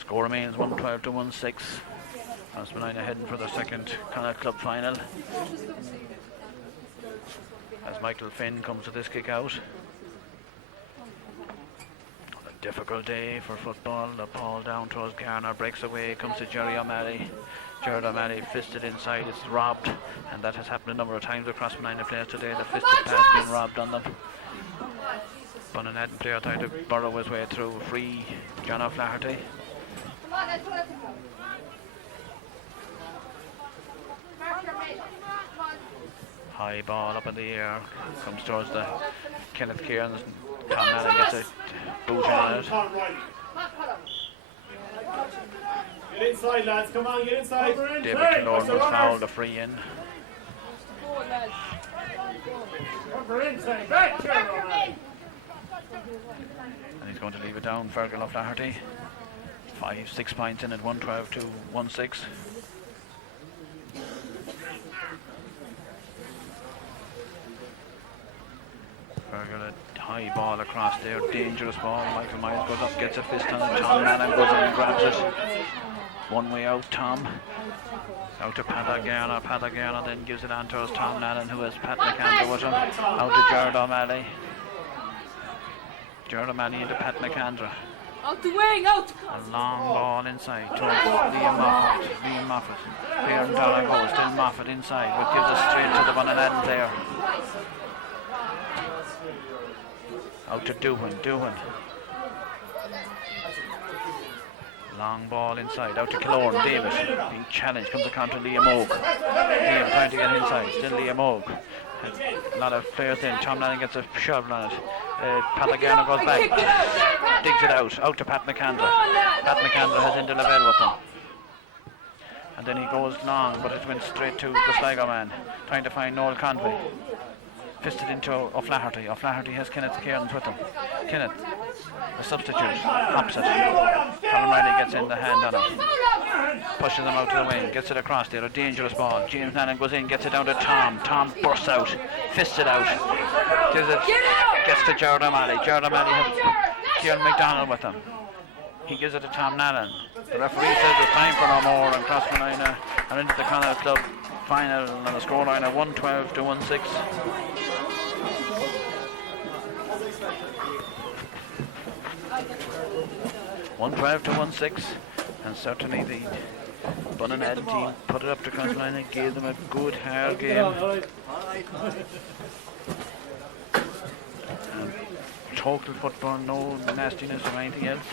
Score remains 1-12 to 1-6. Crossmolina heading for the second Connacht Club final. As Michael Finn comes to this kick out. A difficult day for football. The ball down towards Garner, breaks away, comes to Jerry O'Malley. Jared O'Malley fisted inside, it's robbed, and that has happened a number of times with Crossmolina players today. The fisted pass being robbed on them. Bunninadden player tried to burrow his way through. Free John O'Flaherty. High ball up in the air, comes towards the Kenneth Cairns. Tom Allen gets a boot on it. Get inside, lads, come on, get inside. David Killorn was fouled, a free in. And he's going to leave it down, Fergal O'Flaherty. 5-6 points in at 1-12 to 1-6. Fergal, a high ball across there, dangerous ball. Michael Myers goes up, gets a fist on it. Tom Lannan goes in and grabs it. One way out, Tom. Out to Pathagarna. Pathagarna then gives it on towards Tom Lannan, who has Pat McAndrew with him. Out to Jared O'Malley. Jared O'Malley into Pat McAndrew. Out the wing, out! A long ball inside towards Liam Moffat. Liam Moffat. Here and down goes. Still Moffat inside, but gives it straight to the Bunninadden player. Out to Doohan. Long ball inside, out to Killorn. David being challenged, comes across to Liam Oak. Liam trying to get inside, still Liam Oak. A lot of players in. Tom Lannan gets a shove on it. Pathagarna goes back, digs it out to Pat McAndrew. Pat McAndrew has into Lavelle with him. And then he goes long, but it went straight to the Sligo man, trying to find Noel Convey. Fisted into O'Flaherty. O'Flaherty has Kenneth Cairns with him. Kenneth, the substitute, hops it. Colin Riley gets in the hand on it. Pushes him out to the wing, gets it across there, a dangerous ball. James Nannon goes in, gets it down to Tom. Tom bursts out, fists it out. Gives it, gets to Jared O'Malley. Jared O'Malley has Kieran McDonald with him. He gives it to Tom Nannon. The referee says it's time for no more, and Crossmolina are into the Connacht Club final on the scoreline of 1-12 to 1-6. (1-12 to 1-6), and certainly the Bunninadden team put it up to Crossmolina, gave them a good hard game. Total football, no nastiness or anything else.